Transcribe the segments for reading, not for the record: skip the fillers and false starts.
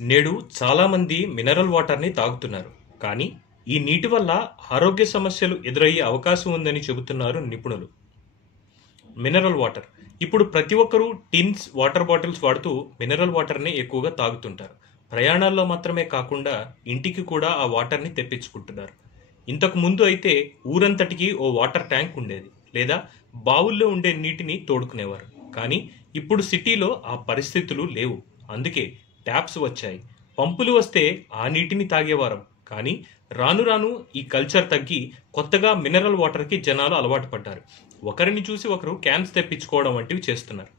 నేడు చాలామంది మినరల్ వాటర్ని తాగుతున్నారు. కానీ ఈ నీటి వల్ల ఆరోగ్య సమస్యలు ఎదురయ్యే అవకాశం ఉందని చెబుతున్నారు నిపుణులు. మినరల్ వాటర్ ఇప్పుడు ప్రతి ఒక్కరూ టిన్స్, వాటర్ బాటిల్స్ వాడుతూ మినరల్ వాటర్ని ఎక్కువగా తాగుతుంటారు. ప్రయాణాల్లో మాత్రమే కాకుండా ఇంటికి కూడా ఆ వాటర్ని తెప్పించుకుంటున్నారు. ఇంతకు ముందు అయితే ఊరంతటికి ఓ వాటర్ ట్యాంక్ ఉండేది, లేదా బావుల్లో ఉండే నీటిని తోడుకునేవారు. కానీ ఇప్పుడు సిటీలో ఆ పరిస్థితులు లేవు. అందుకే ట్యాప్స్ వచ్చాయి, పంపులు వస్తే ఆ నీటిని తాగేవారం. కానీ రాను రాను ఈ కల్చర్ తగ్గి కొత్తగా మినరల్ వాటర్కి జనాలు అలవాటు పడ్డారు. ఒకరిని చూసి ఒకరు క్యాన్స్ తెప్పించుకోవడం వంటివి చేస్తున్నారు.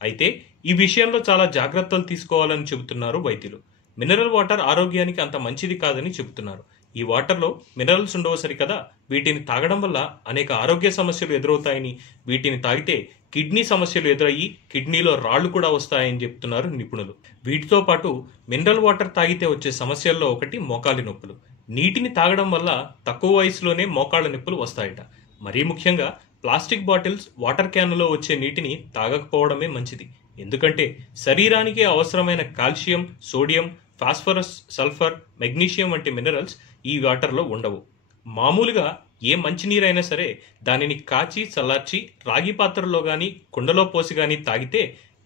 అయితే ఈ విషయంలో చాలా జాగ్రత్తలు తీసుకోవాలని చెబుతున్నారు వైద్యులు. మినరల్ వాటర్ ఆరోగ్యానికి అంత మంచిది కాదని చెబుతున్నారు. ఈ వాటర్లో మినరల్స్ ఉండవు సరికదా, వీటిని తాగడం వల్ల అనేక ఆరోగ్య సమస్యలు ఎదురవుతాయని, వీటిని తాగితే కిడ్నీ సమస్యలు ఎదురయ్యి కిడ్నీలో రాళ్లు కూడా వస్తాయని చెప్తున్నారు నిపుణులు. వీటితో పాటు మినరల్ వాటర్ తాగితే వచ్చే సమస్యల్లో ఒకటి మోకాలి నొప్పులు. నీటిని తాగడం వల్ల తక్కువ వయసులోనే మోకాళ్ళ నొప్పులు వస్తాయట. మరీ ముఖ్యంగా ప్లాస్టిక్ బాటిల్స్, వాటర్ క్యాన్లలో వచ్చే నీటిని తాగకపోవడమే మంచిది. ఎందుకంటే శరీరానికి అవసరమైన calcium, sodium, phosphorus, sulphur, magnesium వంటి మినరల్స్ ఈ వాటర్లో ఉండవు. మామూలుగా ఏ మంచినీరైనా సరే దానిని కాచి చల్లార్చి రాగి పాత్రలో గాని కుండలో పోసి గాని తాగితే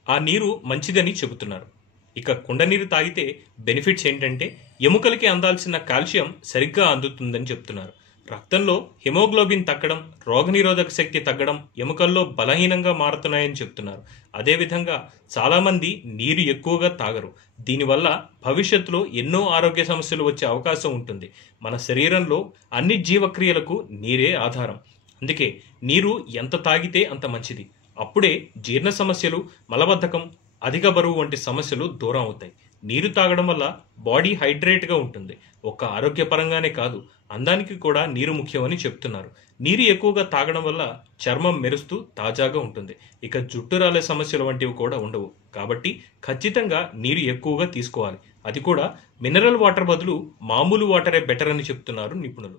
ఆ నీరు మంచిదని చెబుతున్నారు. ఇక కుండ నీరు తాగితే బెనిఫిట్స్ ఏంటంటే ఎముకలకి అందాల్సిన కాల్షియం సరిగ్గా అందుతుందని చెప్తున్నారు. రక్తంలో హిమోగ్లోబిన్ తగ్గడం, రోగనిరోధక శక్తి తగ్గడం, ఎముకల్లో బలహీనంగా మారుతున్నాయని చెప్తున్నారు. అదేవిధంగా చాలామంది నీరు ఎక్కువగా తాగరు. దీనివల్ల భవిష్యత్తులో ఎన్నో ఆరోగ్య సమస్యలు వచ్చే అవకాశం ఉంటుంది. మన శరీరంలో అన్ని జీవక్రియలకు నీరే ఆధారం. అందుకే నీరు ఎంత తాగితే అంత మంచిది. అప్పుడే జీర్ణ సమస్యలు, మలబద్ధకం, అధిక బరువు వంటి సమస్యలు దూరం అవుతాయి. నీరు తాగడం వల్ల బాడీ హైడ్రేట్గా ఉంటుంది. ఒక్క ఆరోగ్యపరంగానే కాదు, అందానికి కూడా నీరు ముఖ్యమని చెప్తున్నారు. నీరు ఎక్కువగా తాగడం వల్ల చర్మం మెరుస్తూ తాజాగా ఉంటుంది. ఇక జుట్టు రాలే సమస్యలు వంటివి కూడా ఉండవు. కాబట్టి ఖచ్చితంగా నీరు ఎక్కువగా తీసుకోవాలి. అది కూడా మినరల్ వాటర్ బదులు మామూలు వాటరే బెటర్ అని చెప్తున్నారు నిపుణులు.